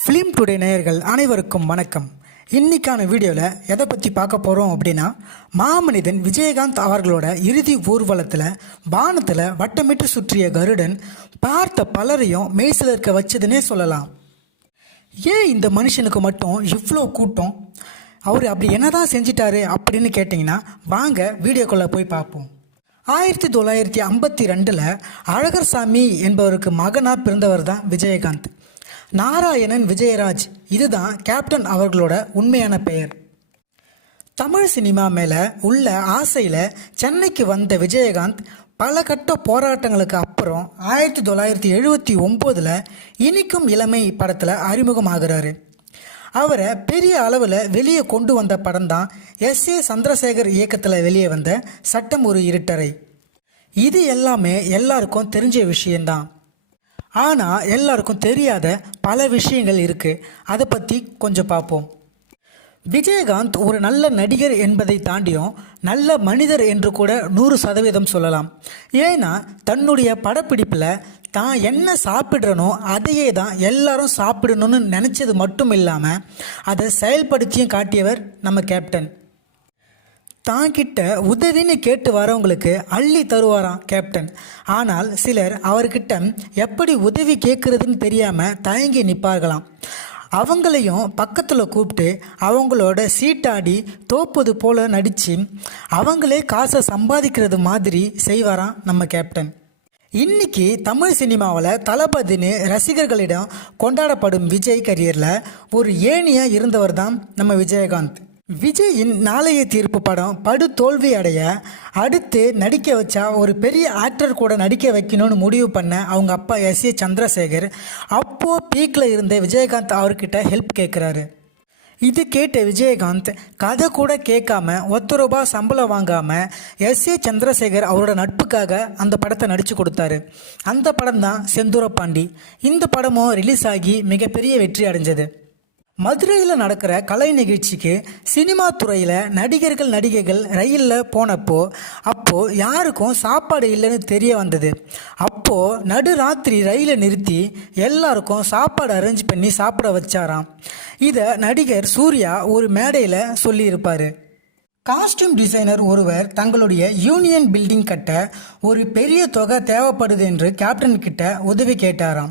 Film today நேயர்கள் அனைவருக்கும் வணக்கம். இன்னைக்கான வீடியோவில் எதை பற்றி பார்க்க போகிறோம் அப்படின்னா, மாமனிதன் விஜயகாந்த் அவர்களோட இறுதி ஊர்வலத்தில் வானத்தில் வட்டமிட்டு சுற்றிய கருடன் பார்த்த பலரையும் மெய்சில் இருக்க வச்சதுன்னே சொல்லலாம். ஏன் இந்த மனுஷனுக்கு மட்டும் இவ்வளோ கூட்டம்? அவர் அப்படி என்னதான் செஞ்சிட்டாரு அப்படின்னு கேட்டிங்கன்னா, வாங்க வீடியோக்குள்ளே போய் பார்ப்போம். 1952 அழகர்சாமி என்பவருக்கு மகனாக பிறந்தவர் தான் விஜயகாந்த். நாராயணன் விஜயராஜ், இதுதான் கேப்டன் அவர்களோட உண்மையான பெயர். தமிழ் சினிமா மேலே உள்ள ஆசையில் சென்னைக்கு வந்த விஜயகாந்த் பல கட்ட போராட்டங்களுக்கு அப்புறம் 1979 இனிக்கும் இளமை படத்தில் அறிமுகமாகிறாரு. அவரை பெரிய அளவில் வெளியே கொண்டு வந்த படம் தான் S.A. சந்திரசேகர் இயக்கத்தில் வெளியே வந்த சட்டம் ஒரு இருட்டறை. இது எல்லாமே எல்லாருக்கும் தெரிஞ்ச விஷயந்தான். ஆனால் எல்லாருக்கும் தெரியாத பல விஷயங்கள் இருக்குது. அதை பற்றி கொஞ்சம் பார்ப்போம். விஜயகாந்த் ஒரு நல்ல நடிகர் என்பதை தாண்டியும் நல்ல மனிதர் என்று கூட 100% சொல்லலாம். ஏன்னா தன்னுடைய படப்பிடிப்பில் தான் என்ன சாப்பிட்றனோ அதையே தான் எல்லாரும் சாப்பிடணும்னு நினச்சது மட்டும் இல்லாமல் அதை செயல்படுத்தியும் காட்டியவர் நம்ம கேப்டன். தாங்கிட்ட உதவின்னு கேட்டு வரவங்களுக்கு அள்ளி தருவாராம் கேப்டன். ஆனால் சிலர் அவர்கிட்ட எப்படி உதவி கேட்குறதுன்னு தெரியாமல் தயங்கி நிற்பார்களாம். அவங்களையும் பக்கத்தில் கூப்பிட்டு அவங்களோட சீட்டாடி தோப்பது போல் நடித்து அவங்களே காசை சம்பாதிக்கிறது மாதிரி செய்வாராம் நம்ம கேப்டன். இன்னைக்கு தமிழ் சினிமாவில் தளபதினு ரசிகர்களிடம் கொண்டாடப்படும் விஜய் கரியரில் ஒரு ஏணியாக இருந்தவர் தான் நம்ம விஜயகாந்த். விஜயின் நாளைய தீர்ப்பு படம் படு தோல்வி அடைய அடுத்து நடிக்க வச்சா ஒரு பெரிய ஆக்டர் கூட நடிக்க வைக்கணும்னு முடிவு பண்ண அவங்க அப்பா S.A. சந்திரசேகர் அப்போது பீக்கில் இருந்த விஜயகாந்த் அவர்கிட்ட ஹெல்ப் கேட்குறாரு. இது கேட்ட விஜயகாந்த் கதை கூட கேட்காம ₹1 சம்பளம் வாங்காமல் S.A. சந்திரசேகர் அவரோட நட்புக்காக அந்த படத்தை நடித்து கொடுத்தாரு. அந்த படம் தான் செந்தூரப்பாண்டி. இந்த படமும் ரிலீஸ் ஆகி மிகப்பெரிய வெற்றி அடைஞ்சது. மதுரையில் நடக்கிற கலை நிகழ்ச்சிக்கு சினிமா துறையில் நடிகர்கள் ரயிலில் போனப்போ யாருக்கும் சாப்பாடு இல்லைன்னு தெரிய வந்தது. அப்போது நடுராத்திரி ரயிலை நிறுத்தி எல்லாருக்கும் சாப்பாடு அரேஞ்ச் பண்ணி சாப்பிட வச்சாராம். இதை நடிகர் சூர்யா ஒரு மேடையில் சொல்லியிருப்பார். காஸ்டியூம் டிசைனர் ஒருவர் தங்களுடைய யூனியன் பில்டிங் கட்ட ஒரு பெரிய தொகை தேவைப்படுது என்று கேப்டன் கிட்ட உதவி கேட்டாராம்.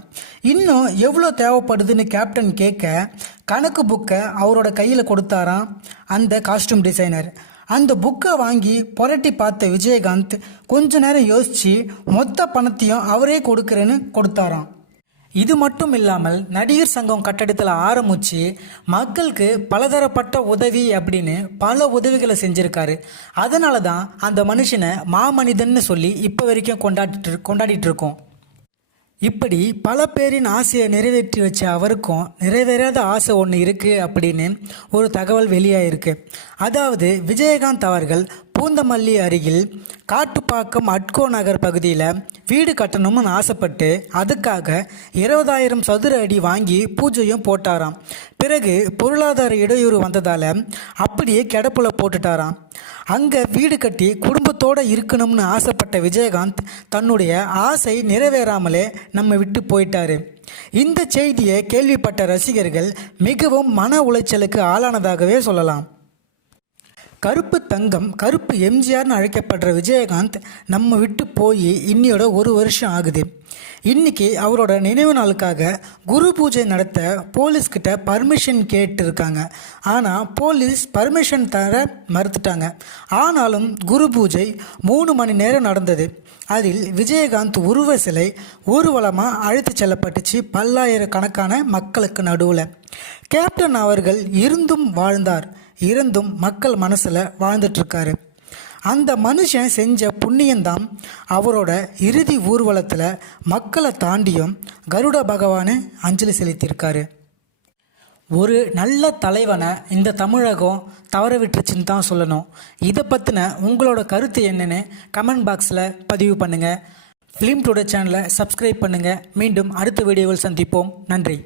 இன்னும் எவ்வளோ தேவைப்படுதுன்னு கேப்டன் கேட்க கணக்கு புக்கை அவரோட கையில் கொடுத்தாராம் அந்த காஸ்டியூம் டிசைனர். அந்த புக்கை வாங்கி புரட்டி பார்த்த விஜயகாந்த் கொஞ்ச நேரம் யோசித்து மொத்த பணத்தையும் அவரே கொடுக்குறேன்னு கொடுத்தாராம். இது மட்டும் இல்லாமல் நடிகர் சங்கம் கட்டடத்தில் ஆரம்பித்து மக்களுக்கு பலதரப்பட்ட உதவி அப்படின்னு பல உதவிகளை செஞ்சுருக்காரு. அதனால தான் அந்த மனுஷனை மாமனிதன்னு சொல்லி இப்போ வரைக்கும் கொண்டாடிட்டு இருக்கோம். இப்படி பல பேரின் ஆசையை நிறைவேற்றி வச்ச அவருக்கும் நிறைவேறாத ஆசை ஒன்று இருக்குது அப்படின்னு ஒரு தகவல் வெளியாயிருக்கு. அதாவது விஜயகாந்த் அவர்கள் பூந்தமல்லி அருகில் காட்டுப்பாக்கம் அட்கோ நகர் பகுதியில் வீடு கட்டணும்னு ஆசைப்பட்டு அதுக்காக 20,000 சதுர அடி வாங்கி பூஜையும் போட்டாராம். பிறகு பொருளாதார இடையூறு வந்ததால் அப்படியே கிடப்புல போட்டுட்டாராம். அங்கே வீடு கட்டி குடும்பத்தோடு இருக்கணும்னு ஆசைப்பட்ட விஜயகாந்த் தன்னுடைய ஆசை நிறைவேறாமலே நம்ம விட்டு போயிட்டாரு. இந்த செய்தியை கேள்விப்பட்ட ரசிகர்கள் மிகவும் மன உளைச்சலுக்கு ஆளானதாகவே சொல்லலாம். கருப்பு தங்கம், கருப்பு எம்ஜிஆர்னு அழைக்கப்படுற விஜயகாந்த் நம்ம விட்டு போய் இன்னையோட 1 வருஷம் ஆகுது. இன்றைக்கி அவரோட நினைவு நாளுக்காக குரு பூஜை நடத்த போலீஸ்கிட்ட பர்மிஷன் கேட்டிருக்காங்க. ஆனால் போலீஸ் பர்மிஷன் தர மறுத்துட்டாங்க. ஆனாலும் குரு பூஜை 3 மணி நேரம் நடந்தது. அதில் விஜயகாந்த் உருவ சிலை ஊர்வலமாக அழைத்து செல்லப்பட்டுச்சு பல்லாயிரக்கணக்கான மக்களுக்கு நடுவில். கேப்டன் அவர்கள் இருந்தும் வாழ்ந்தார், இருந்தும் மக்கள் மனசில் வாழ்ந்துட்டுருக்காரு. அந்த மனுஷன் செஞ்ச புண்ணியந்தான் அவரோட இறுதி ஊர்வலத்தில் மக்களை தாண்டியும் கருட பகவானை அஞ்சலி செலுத்தியிருக்காரு. ஒரு நல்ல தலைவனை இந்த தமிழகம் தவற விட்டுருச்சுன்னு தான் சொல்லணும். இதை பற்றின உங்களோட கருத்து என்னென்னு கமெண்ட் பாக்ஸில் பதிவு பண்ணுங்கள். ஃபிலிம் டுடே சேனலை சப்ஸ்கிரைப் பண்ணுங்கள். மீண்டும் அடுத்த வீடியோவில் சந்திப்போம். நன்றி.